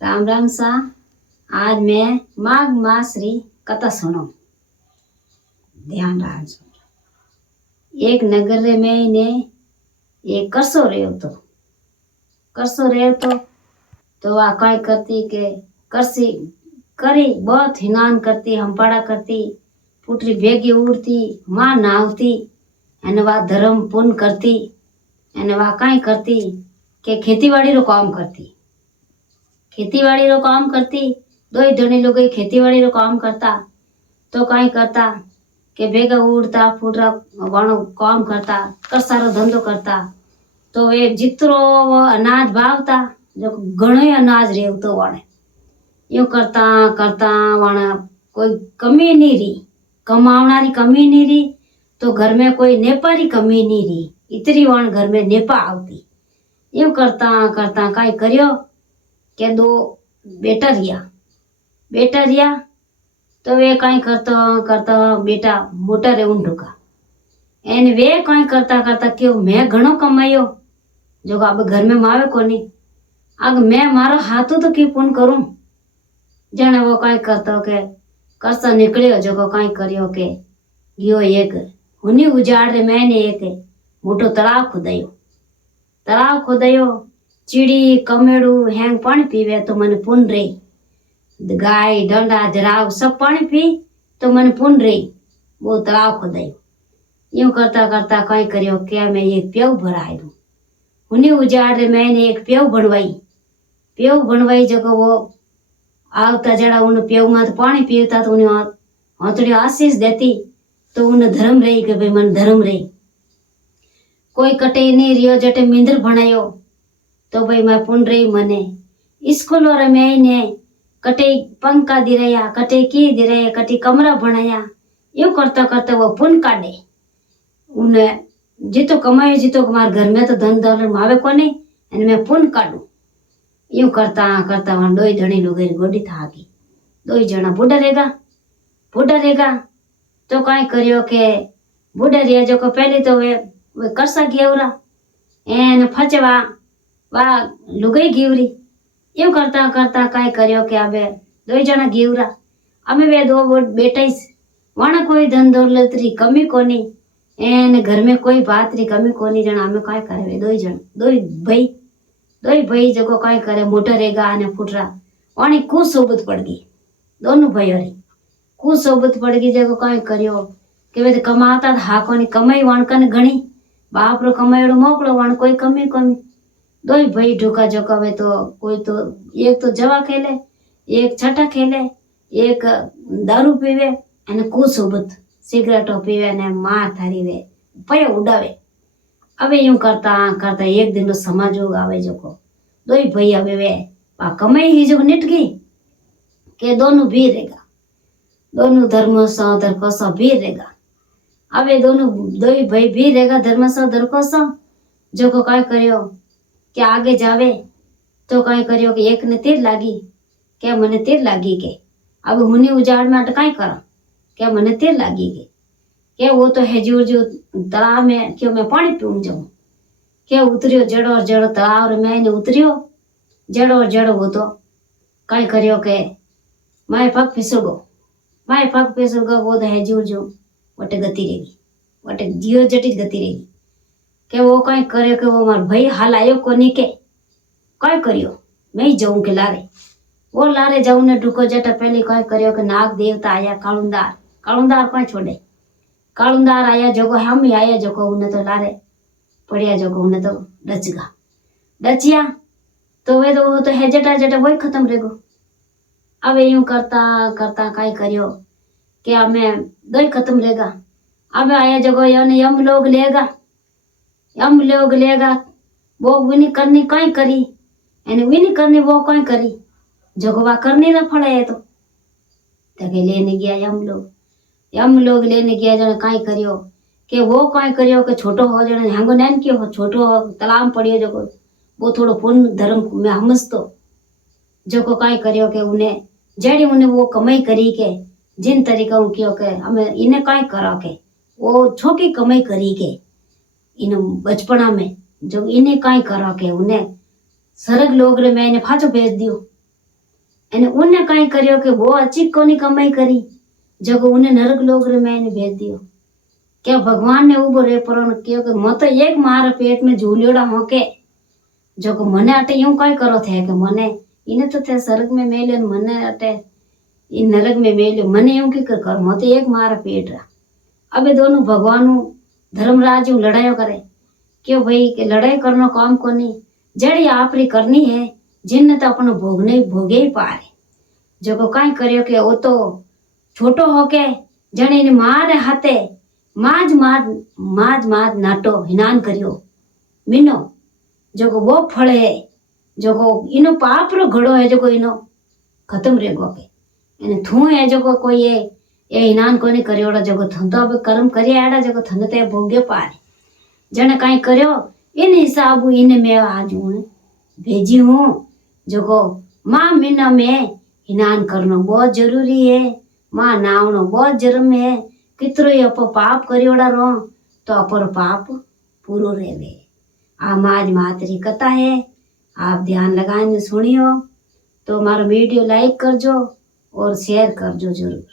राम राम सा। आज मैं माघ मास री कथा सुनो। ध्यान राखजो। एक नगर रे में ने एक करसो रहे तो वह काय करती के करसी करी बहुत हिनान करती हम्पाड़ा करती पुटरी भेगी उड़ती मां नावती अने वह धर्म पुण्य करती अने वह काय करती के खेतीवाड़ी रो काम करती। खेतीवाड़ी रो काम करती दो ही धनी लोग खेतीवाड़ी रो काम करता तो काई करता के भेगा उड़ता फूटरा वाणो काम करता कर सारो धंधो करता तो वे जितरो अनाज भावता जो घणो अनाज रेवतो वाणे यूं करता करता वाणा कोई कमी नहीं रही, कमावनारी कमी नहीं रही तो घर में कोई नेपा री कमी नहीं रही, इतनी वाण घर में नेपा आवती। यूं करता करता काई करियो के दो बेटा रिया तो वे काई करता करता बेटा मोटा रे ढुका एन वे काई करता करता क्यों मैं घणो कमायो जो अब घर में मावे कोनी अग मैं मारो हाथों तो की पुन करूं जाने वो काई करता के करसा निकलियो जो काई करियो के गयो एक हुनी उजाड़ रे मैंने एक मोटो तालाब खोदायो चिड़ी कमेड़ू हैंग पानी पीवे तो मन पुन रे गाय डंडा जराव सब पानी पी तो मन पुन रे वो तालाब खोदायो। यूं करता करता कई करियो क्या मैं एक प्याऊ भराई दूं उन्हीं उजाड़ रे मैंने एक प्याऊ बनवाई जगह वो आवता जड़ा उन प्याऊ में तो पानी पीता तो उन्हें हथड़ी आशीष देती तो उन्हें धर्म रही के भाई मन धर्म रही कोई कटे नहीं रियो जटे मिंदर बनायो तो भाई मैं पुन रही मने स्कूलों रे मैंने कटे पंखा दे रहा कटे की दे रहे कटे कमरा बनाया यूं करता करता वो पुन काटे उन्हें जितो कमायो जितो हमारे घर में तो धन दौलत मावे कोने अने मैं पुन काटू। यूं करता करता वहां दो जणी लोग गोडी था गई दो जना बूढ़ा रहेगा तो काई करियो के बूढ़ा रिया जो को पहले तो वे करसा गेवरा एन फचवा वा लुगाई गेवरी यूं करता करता काई करियो के अबे दो जना गेवरा अमे वे दो बेटा वाणा कोई धन दौलत री कमी कोनी एन घर में कोई बात री कमी कोनी जना हमें काय करे दो भाई जको काय करे मोटा रहेगा आने फुटरा वाणी कु सोबत पड़ गई दोनों भाइयों री कु सोबत पड़ गई जको काय करियो के वे कमाता हा कोनी कमाई वाणकन घणी बाप रो कमाईड़ो मोकलो वाण कोई कमी दो ही भाई ढोका जो कवे तो कोई तो एक तो जवा खेले एक छठा खेले एक दारू पीवे अने कु सोबत सिगरेटो पीवे ने मार थारी वे पय उड़ावे। अबे यूं करता करता एक दिन समाजोग आवे जोको दो ही भाई अबे वे कमाई ही जो निट गई के दोनों भी रहेगा दोनों धर्म सा भी रहेगा। अबे दोनों दो ही भाई भी रहेगा धर्म सा जो को काय करियो के आगे जावे तो काय करियो कि एक ने तीर लागी क्या मने तीर लागी के अब हुनी उजाड़ में अटकाई करा क्या मने तीर लागी के क्या वो तो है जो तालाब में क्यों मैं पानी पीऊं जाऊं क्या उतरियो जड़ो तालाब में मैंने उतरियो जड़ो वो तो काय करियो के माए पग फिसलगो वो तो है जो वटे गति रहेगी वटे जियो जटी गति रहेगी के वो काय करे के वो मार भाई हाल आयो कोनी के काय करियो मैं ही जाऊं के लारे वो लारे जाऊं ने ढुको जटा पहले काय करियो के नाग देवता आया कालुंदार कोई छोड़े कालुंदार आया जगो हम ही आया जगो उन्हें तो लारे पड़िया जगो उन्हें तो डचिया तो वे तो वो तो है जटा वही खत्म रहेगो। अब यूं करता करता काय करियो के हमें दो ही खत्म रहेगा। अब आया जगो यम लोग लेगा वो विनी करनी कई करी एने विनी करनी वो कई करी जगवा करनी ना पड़े है तो तके लेने गया यम लोग लेने गया जने कई करियो के वो कई करियो के छोटो हो जने हंगो नैन क्यों हो छोटो तालाब पड़ियो जगो वो थोड़ो पुण्य धर्म में हमस तो जको कई करियो के उन्हें जेडी उन्हें वो कमाई करी के जिन तरीका क्यों के हमें इन्हें कई करा के वो छोकी कमाई करी के इन बचपना में जो इन्हें कई करा के उन्हें सरग लोग रे मैंने फाचो भेज दियो અને उन्हें कहीं करियो कि वो अच्छी कोनी कमाई करी जगो उन्हें नरक लोग रे मैंने भेज दियो। क्या भगवान ने उबो रे पर क्यों कि मैं तो एक मारा पेट में झूलियोड़ा होके जो मने अटे यूं कई करो थे कि मने इन्हें तो थे स्वर्ग में मेले मने अटे इन नरक में मेले मने यूं की कर मैं तो एक मारा पेट रहा। अबे दोनों भगवान धर्मराज लड़ाई करे क्यों भाई कि लड़ाई करना काम को नहीं जड़ी आपरी करनी है जिनने तो अपनो भोगने भोगे ही पारे जो को कई करियो कि वो तो छोटो होके जने ने मारे हाथे माज नाटो हिनान करियो मीनो जो को वो फल है जो को इनो पाप रो घड़ो है जो को इनो खत्म रे गो के इने थू है जो को कोई ये हिनान कोनी करियोड़ा जो को धंधो अब कर्म करिया एड़ा जो को धंधो ते भोगे पारे जने कई करियो इन हिसाब इने मैं आज हूं भेजी हूं जो को मां मीना में हिनान करनो बहुत जरूरी है मां नावनो बहुत जरूरी है कितरो ही अपो पाप करियोड़ा रो तो अपर पाप पूरो रेवे। आज मातरी कथा है आप ध्यान लगाने सुनियो तो हमारा वीडियो लाइक करजो और शेयर करजो जरूर।